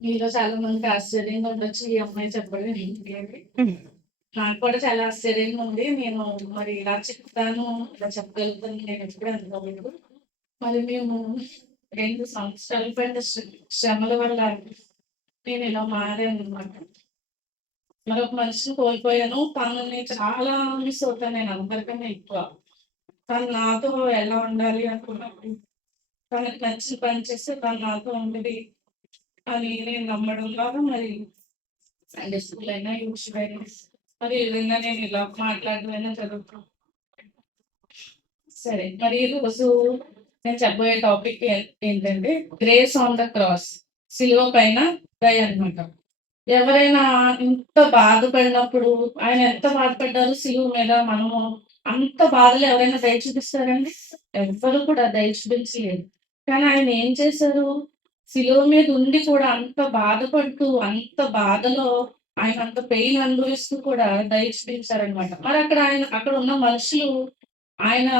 మీలో చాలా మందికి ఆశ్చర్యంగా ఉండొచ్చు ఈ అమ్మాయి చెప్పడం ఏంటి అని. నాకు కూడా చాలా ఆశ్చర్యంగా ఉంది. నేను మరి ఇలా చెప్తాను, ఇలా చెప్పగలుగుతాను నేను ఎప్పుడు అనుకోలేదు. మరి మేము 2 సంవత్సరాల పైన శ్రమల వల్ల నేను ఇలా మారాననమాట. మరొక మనిషిని కోల్పోయాను. తనని చాలా మిస్ అవుతాను నేను అందరికన్నా ఎక్కువ. తను నాతో ఎలా ఉండాలి అనుకున్నప్పుడు, తనకి నచ్చిన పని చేస్తే తను నాతో ఉంటది అని నేను నమ్మడం ద్వారా మరి సండే స్కూల్ అయినా, ట్యూషన్ అయినా మరి ఈ విధంగా నేను ఇలా మాట్లాడడం జరుగుతుంది. సరే, మరి ఈరోజు నేను చెప్పబోయే టాపిక్ ఏంటంటే గ్రేస్ ఆన్ ద క్రాస్, సిలువ పైన దయ అనమాట. ఎవరైనా ఇంత బాధపడినప్పుడు ఆయన ఎంత బాధపడ్డారు సిలువ మీద, మనము అంత బాధలు ఎవరైనా దయ చూపిస్తారండి? ఎవ్వరు కూడా దయ చూపించలేదు. కానీ ఆయన ఏం చేశారు? సిలువ మీద ఉండి కూడా అంత బాధపడుతూ, అంత బాధలో ఆయన అంత పెయిన్ అనుభవిస్తూ కూడా దయ చూపించారనమాట. మరి అక్కడ ఉన్న మనుషులు ఆయన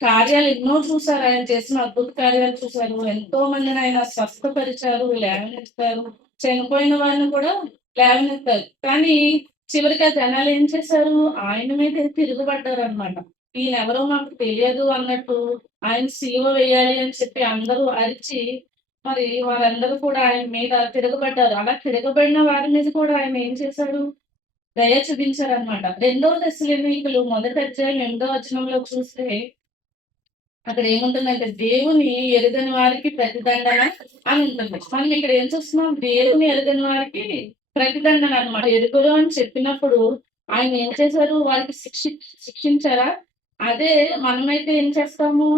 కార్యాలు ఎన్నో చూసారు. ఆయన చేసిన అద్భుత కార్యాలు చూసారు. ఎంతో మందిని ఆయన స్వస్థపరిచారు, లేవనెత్తారు. చనిపోయిన వారిని కూడా లేవనెత్తారు. కానీ చివరికి ఆ జనాలు ఏం చేశారు? ఆయన మీద తిరుగుబడ్డారనమాట. ఈయనెవరో మాకు తెలియదు అన్నట్టు ఆయన సిలువ వేయాలి అని చెప్పి అందరూ అరిచి మరి వారందరూ కూడా ఆయన మీద తిరగబడ్డారు. అలా తిరగబడిన వారి మీద కూడా ఆయన ఏం చేశాడు? దయ చూపించారనమాట. 2 తెస్సలోనికీయులు మొదటి అధ్యాయం 8వ వచనంలో చూస్తే అక్కడ ఏముంటుందంటే దేవుని ఎరుగని వారికి ప్రతిదండన అని ఉంటుంది. మనం ఇక్కడ ఏం చూస్తున్నాం? దేవుని ఎరుగని వారికి ప్రతిదండన అనమాట. ఎరుగరు అని చెప్పినప్పుడు ఆయన ఏం చేశారు? వారికి శిక్షించారా? అదే మనమైతే ఏం చేస్తాము?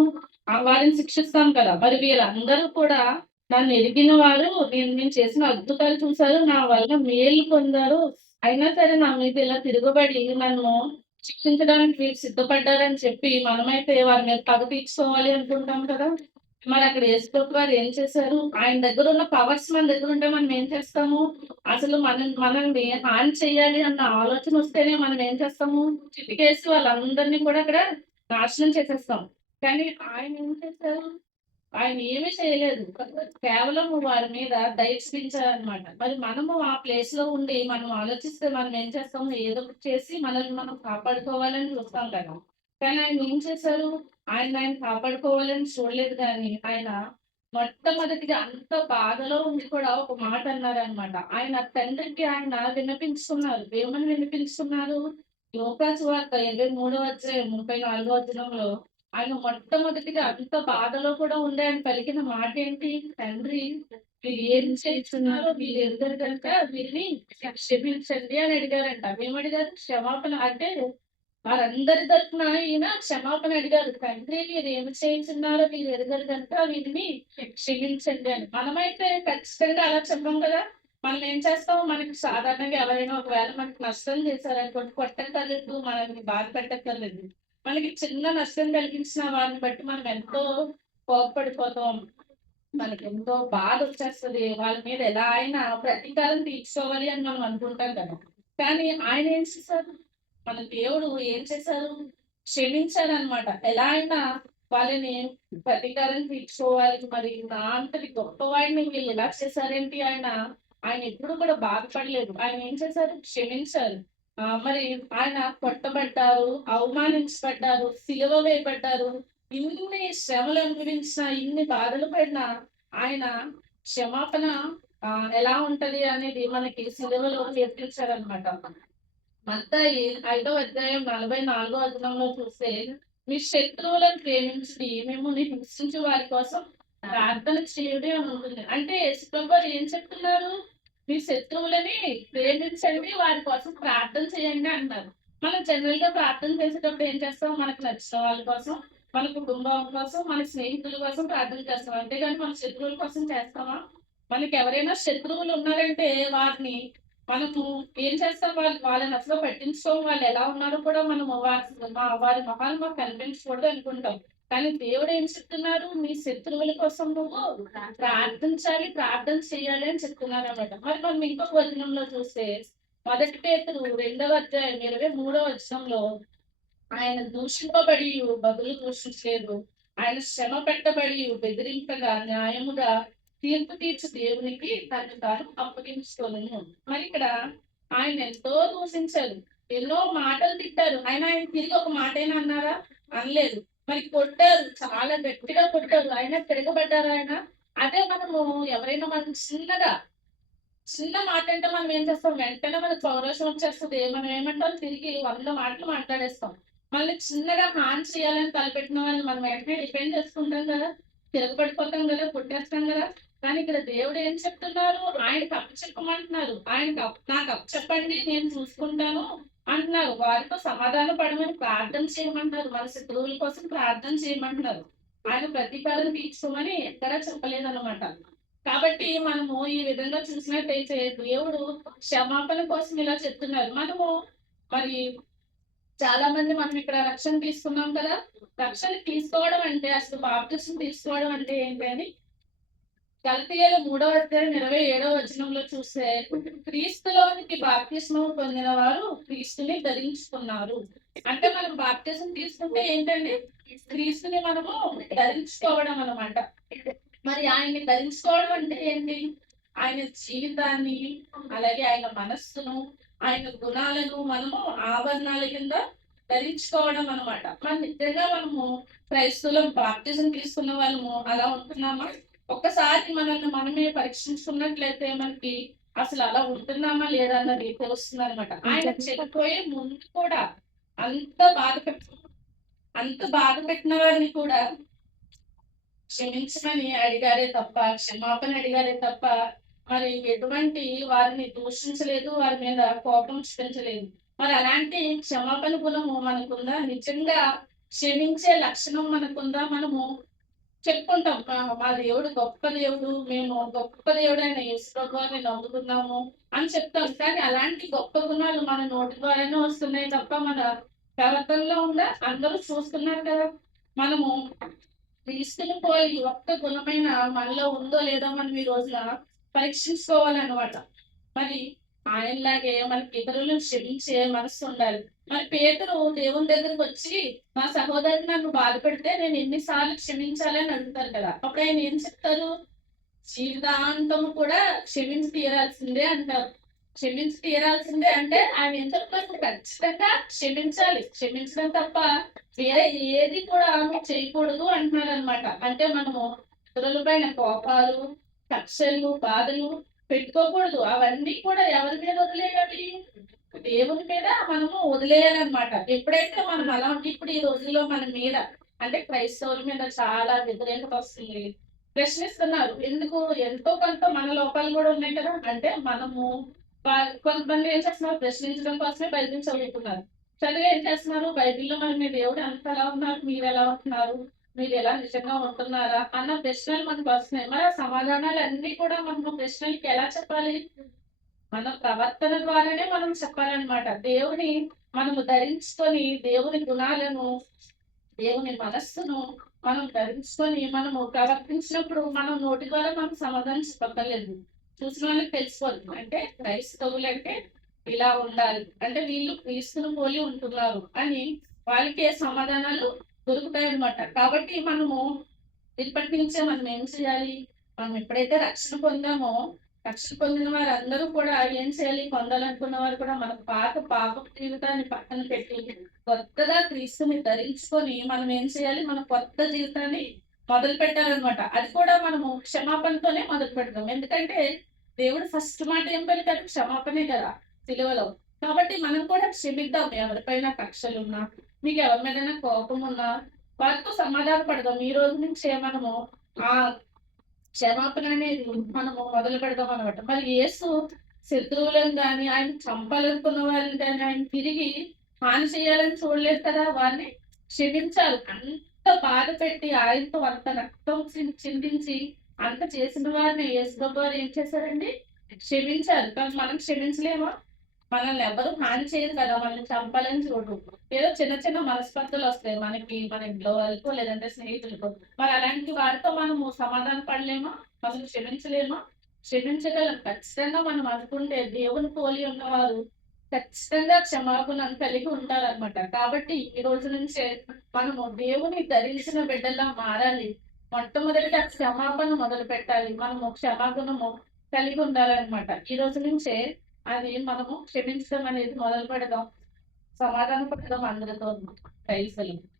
వారిని శిక్షిస్తాం కదా. మరి వీళ్ళందరూ కూడా నన్ను ఎరిగిన వారు, నేను చేసిన అద్భుతాలు చూసారు, నా వల్ల మేలు పొందారు. అయినా సరే నా మీద ఇలా తిరగబడి నన్ను శిక్షించడానికి వీళ్ళు సిద్ధపడ్డారని చెప్పి మనమైతే వారి మీద పగ తీర్చుకోవాలి అనుకుంటాం కదా. మరి అక్కడ యేసుప్రభు వారు ఏం చేశారు? ఆయన దగ్గర ఉన్న పవర్స్ మన దగ్గర ఉంటే మనం ఏం చేస్తాము? అసలు మనల్ని హాని చేయాలి అన్న ఆలోచన వస్తేనే మనం ఏం చేస్తాము? చిటికేసి వాళ్ళందరినీ కూడా అక్కడ నాశనం చేసేస్తాం. కానీ ఆయన ఏం చేశారు? ఆయన ఏమీ చేయలేదు. కేవలం వారి మీద దయ చూపించారనమాట. మరి మనము ఆ ప్లేస్‌లో ఉండి మనం ఆలోచిస్తే మనం ఏం చేస్తాము? ఏదో ఒకటి చేసి మనల్ని మనం కాపాడుకోవాలని చూస్తాం కదా. కానీ ఆయన ఏం చేశారు? ఆయన కాపాడుకోవాలని చూడలేదు గానీ, ఆయన మొట్టమొదటిగా అంత బాధలో ఉండి కూడా ఒక మాట అన్నారనమాట. ఆయన తండ్రికి ఆయన విన్నపించుకున్నారు. ఏమని విన్నపించుకున్నారు? లూకా సువార్త 23వ అధ్యాయం 34వ వచనంలో ఆయన మొట్టమొదటిగా అంత బాధలో కూడా ఉండి ఆయన పలికిన మాట ఏంటి? తండ్రి, వీరు ఏం చేస్తున్నారో వీరు ఎరుగరు కనుక వీరిని క్షమించండి అని అడిగారంట. ఏమడిగారు? క్షమాపణ. అంటే వారందరి తరఫున ఈయన క్షమాపణ అడిగారు. తండ్రి, మీరు ఏమి చేస్తున్నారో వీరు ఎరుగరు కనుక వీరిని క్షమించండి అని. మనమైతే ఖచ్చితంగా అలా చెప్పం కదా. మనం ఏం చేస్తాం? మనకి సాధారణంగా ఎవరైనా ఒకవేళ మనకి నష్టం చేశారనుకోండి, కొట్టక్కర్లేదు, మనల్ని బాధ పెట్టక్కర్లేదు. మనకి చిన్న నష్టం కలిగించిన వారిని బట్టి మనం ఎంతో కోపపడిపోతాం. మనకి ఎంతో బాధ వచ్చేస్తది. వాళ్ళ మీద ఎలా అయినా ప్రతీకారం తీర్చుకోవాలి అని మనం అనుకుంటాం కదా. కానీ ఆయన ఏం చేశారు? మన దేవుడు ఏం చేశారు? క్షమించారనమాట. ఎలా అయినా వాళ్ళని ప్రతీకారం తీర్చుకోవాలి. మరి నా అంతటి గొప్పవాడిని వీళ్ళు ఎలా చేశారేంటి? ఆయన ఎప్పుడు కూడా బాధపడలేదు. ఆయన ఏం చేశారు? క్షమించారు. మరి ఆయన కొట్టబడ్డారు, అవమానించబడ్డారు, సిలువ వేయబడ్డారు. ఇన్ని శ్రమలు అనుభవించిన, ఇన్ని బాధలు పడినా ఆయన క్షమాపణ ఎలా ఉంటది అనేది మనకి సిలువలో నేర్పించారనమాట. మత్తయి 5వ అధ్యాయం 44వ వచనంలో చూస్తే, మీ శత్రువులను ప్రేమించి మిమ్మల్ని హింసించు వారి కోసం ప్రార్థన చేయుడి అని ఉంటుంది. అంటే యేసుప్రభు ఏం చెప్తున్నారు? మీ శత్రువులని ప్రేమించండి, వారి కోసం ప్రార్థన చేయండి అంటారు. మనం జనరల్ గా ప్రార్థన చేసేటప్పుడు ఏం చేస్తాం? మనకు నచ్చిన వాళ్ళ కోసం, మన కుటుంబం కోసం, మన స్నేహితుల కోసం ప్రార్థన చేస్తాం. అంతేగాని మన శత్రువుల కోసం చేస్తామా? మనకి ఎవరైనా శత్రువులు ఉన్నారంటే వారిని మనము ఏం చేస్తాం? వాళ్ళని అసలు పట్టించుకోము. వాళ్ళు ఎలా ఉన్నారో కూడా మనము వారి మొహాలు మాకు కనిపించకూడదు అనుకుంటాం. కానీ దేవుడు ఏం చెప్తున్నారు? మీ శత్రువుల కోసం నువ్వు ప్రార్థించాలి, ప్రార్థన చేయాలి అని చెప్తున్నారు అన్నమాట. మరి మనం ఇంకొక వచనంలో చూస్తే, 1 పేతురు 2వ అధ్యాయం 23వ వచనంలో ఆయన దూషింపబడి బదులు దూషించలేదు, ఆయన శ్రమ పెట్టబడి బెదిరింపగా న్యాయముగా తీర్పు తీర్చు దేవునికి తను తాను అప్పగించుకోను. మరి ఇక్కడ ఆయన ఎంతో దూషించారు, ఎన్నో మాటలు తిట్టారు. ఆయన తిరిగి ఒక మాటైనా అన్నారా? అనలేదు. మరి కొట్టారు, చాలా గట్టిగా కొట్టారు. ఆయన తిరగబడ్డారు ఆయన. అదే మనము ఎవరైనా మనం చిన్న మాట అంటే మనం ఏం చేస్తాం, వెంటనే మనకు పౌరోషం వచ్చేస్తుంది. మనం ఏమంటాం, తిరిగి 100 మాటలు మాట్లాడేస్తాం. మళ్ళీ చిన్నగా హాని చేయాలని తలపెట్టిన వాళ్ళని మనం వెంటనే డిపెండ్ చేసుకుంటాం కదా, తిరగబడిపోతాం కదా, పుట్టేస్తాం కదా. కానీ ఇక్కడ దేవుడు ఏం చెప్తున్నారు, ఆయనకు అప్పచెప్పమంటున్నారు. నాకు అప్పచెప్పండి, నేను చూసుకుంటాను అంటున్నారు. వారితో సమాధాన పడమని ప్రార్థన చేయమంటున్నారు. మన శత్రువుల కోసం ప్రార్థన చేయమంటున్నారు. ఆయన ప్రతీకారం తీర్చుకోమని ఎక్కడా చెప్పలేదన్నమాట. కాబట్టి మనము ఈ విధంగా చూసినట్టయితే దేవుడు క్షమాపణ కోసం ఇలా చెప్తున్నారు. మనము మరి చాలా మంది మనం ఇక్కడ రక్షణ తీసుకున్నాం కదా. రక్షణ తీసుకోవడం అంటే, అసలు బాప్తిసం తీసుకోవడం అంటే ఏంటి అని గలతీయుల 3:27 చూస్తే, క్రీస్తులోనికి బాప్తిస్మం పొందిన వారు క్రీస్తుని ధరించుకున్నారు. అంటే మనం బాప్తిసం తీసుకుంటే ఏంటండి, క్రీస్తుని మనము ధరించుకోవడం అన్నమాట. మరి ఆయన్ని ధరించుకోవడం అంటే ఏంటి, ఆయన జీవితాన్ని, అలాగే ఆయన మనస్సును, ఆయన గుణాలను మనము ఆభరణాల కింద ధరించుకోవడం అనమాట. మన నిజంగా మనము క్రైస్తవులం బాప్తిజం తీసుకున్న వాళ్ళము అలా ఉంటున్నామా? ఒక్కసారి మనల్ని మనమే పరీక్షించుకున్నట్లయితే మనకి అసలు అలా ఉంటున్నామా లేదా అన్నది తెలుస్తుంది అనమాట. ఆయన చనిపోయే ముందు కూడా అంత అంత బాధ పెట్టిన వారిని కూడా క్షమించమని అడిగారే తప్ప, క్షమాపణ అడిగారే తప్ప, మరి ఎటువంటి వారిని దూషించలేదు, వారి మీద కోపం చూపించలేదు. మరి అలాంటి క్షమాపణ గుణము మనకుందా? నిజంగా క్షమించే లక్షణం మనకుందా? మనము చెప్పుకుంటాం, మా దేవుడు గొప్ప దేవుడు, మేము గొప్ప దేవుడైన యేసుప్రభు గారిని నమ్ముతున్నాము అని చెప్తాం. కానీ అలాంటి గొప్ప గుణాలు మన నోటి ద్వారానే వస్తున్నాయి తప్ప మన ప్రవర్తనలో ఉందా? అందరూ చూస్తున్నారు కదా. మనము క్రీస్తుని పోయి ఒక్క గుణమైన మనలో ఉందో లేదో మనం ఈ రోజున పరీక్షించుకోవాలన్నమాట. మరి ఆయనలాగే మనకి ఇతరులను క్షమించే మనసు ఉండాలి. మరి పేతురు దేవుని దగ్గరకు వచ్చి, మా సహోదరుడు నన్ను బాధ పెడితే నేను ఎన్నిసార్లు క్షమించాలని అడుగుతారు కదా. అప్పుడు ఆయన ఏం చెప్తారు, జీవితాంతం కూడా క్షమించి తీరాల్సిందే అంటారు. క్షమించి తీరాల్సిందే అంటే ఆయన ఏం చెప్తారు, ఖచ్చితంగా క్షమించాలి, క్షమించడం తప్ప వేరే ఏది కూడా చేయకూడదు అంటున్నారు అనమాట. అంటే మనము ఇతరుల పైన కోపాలు, కక్షలు, బాధలు పెట్టుకోకూడదు. అవన్నీ కూడా ఎవరి మీద వదిలేయాలి, దేవుని మీద మనము వదిలేయాలన్నమాట. ఎప్పుడైతే మనం అలా ఉంటే, ఇప్పుడు ఈ రోజుల్లో మన మీద అంటే క్రైస్తవుల మీద చాలా వ్యతిరేకత వస్తుంది. ప్రశ్నిస్తున్నారు. ఎందుకు? ఎంతో కొంత మన లోపాలు కూడా ఉన్నాయి కదా. అంటే మనము కొంతమంది ఏం చేస్తున్నారు, ప్రశ్నించడం కోసమే బైబిల్ చదువుతున్నారు. చదివి ఏం చేస్తున్నారు, బైబిల్లో మరి మీ దేవుడు అంత ఎలా ఉన్నారు, మీరు ఎలా ఉంటున్నారు, మీరు ఎలా నిజంగా ఉంటున్నారా అన్న ప్రశ్నలు మనకు వస్తున్నాయి. మరి ఆ సమాధానాలు అన్ని కూడా మనము ప్రశ్నలకి ఎలా చెప్పాలి, మన ప్రవర్తన ద్వారానే మనం చెప్పాలన్నమాట. దేవుని మనము ధరించుకొని, దేవుని గుణాలను, దేవుని మనస్సును మనం ధరించుకొని మనము ప్రవర్తించినప్పుడు మనం నోటి ద్వారా మనం సమాధానం చెప్పగలేదు. చూసిన వాళ్ళకి తెలిసిపోతుంది. అంటే క్రైస్తవులు అంటే ఇలా ఉండాలి, అంటే వీళ్ళు క్రీస్తును పోలి ఉంటున్నారు అని వాళ్ళకి సమాధానాలు దొరుకుతాయి అన్నమాట. కాబట్టి మనము ఇప్పటి నుంచే మనం ఏం చేయాలి, మనం ఎప్పుడైతే రక్షణ పొందామో, రక్షణ పొందిన వారందరూ కూడా ఏం చేయాలి, పొందాలనుకున్న వారు కూడా మన పాప జీవితాన్ని పక్కన పెట్టి కొత్తగా క్రీస్తుని ధరించుకొని మనం ఏం చేయాలి, మన కొత్త జీవితాన్ని మొదలు పెట్టాలన్నమాట. అది కూడా మనము క్షమాపణతోనే మొదలు పెడతాం. ఎందుకంటే దేవుడు ఫస్ట్ మాట ఏం పలికాడు, క్షమాపణే కదా సిలువలో. కాబట్టి మనం కూడా క్షమిద్దాం. ఎవరిపైన కక్షలున్నా, మీకు ఎవరి మీదైనా కోపం ఉన్నా వారితో సమాధాన పడదాం. ఈ రోజు నుంచే మనము ఆ క్షమాపణ అనేది మనము మొదలు పెడదాం అనమాట. మరి యేసు శత్రువులను కానీ, ఆయన చంపాలనుకున్న వారిని కానీ ఆయన తిరిగి హాని చేయాలని చూడలేదు కదా, వారిని క్షమించారు. అంత బాధ పెట్టి ఆయనతో అంత రక్తం చిందించి అంత చేసిన వారిని యేసుబాబు వారు ఏం చేశారండి, క్షమించారు. కానీ మనం క్షమించలేమా? మనల్ని ఎవరు హాని చేయరు కదా, మనల్ని చంపాలని చూడరు. ఏదో చిన్న చిన్న మనస్పర్ధలు వస్తాయి మనకి, మన ఇంట్లో వాళ్ళకో లేదంటే స్నేహితులకో. మరి అలాంటి వారితో మనము సమాధాన పడలేమా, మనం క్షమించలేమా? క్షమించగలం ఖచ్చితంగా. మనం అనుకుంటే దేవుని పోలి ఉన్నవారు ఖచ్చితంగా క్షమాగుణం కలిగి ఉంటారనమాట. కాబట్టి ఈ రోజు నుంచే మనము దేవుని ధరించిన బిడ్డలా మారాలి. మొట్టమొదటిగా క్షమాపణ మొదలుపెట్టాలి. మనము క్షమాగుణము కలిగి ఉండాలనమాట. ఈ రోజు నుంచే అది మనము క్షమించడం అనేది మొదలు పెడదాం. సమాధాన పడదాం అందరితోను. Praise the lord.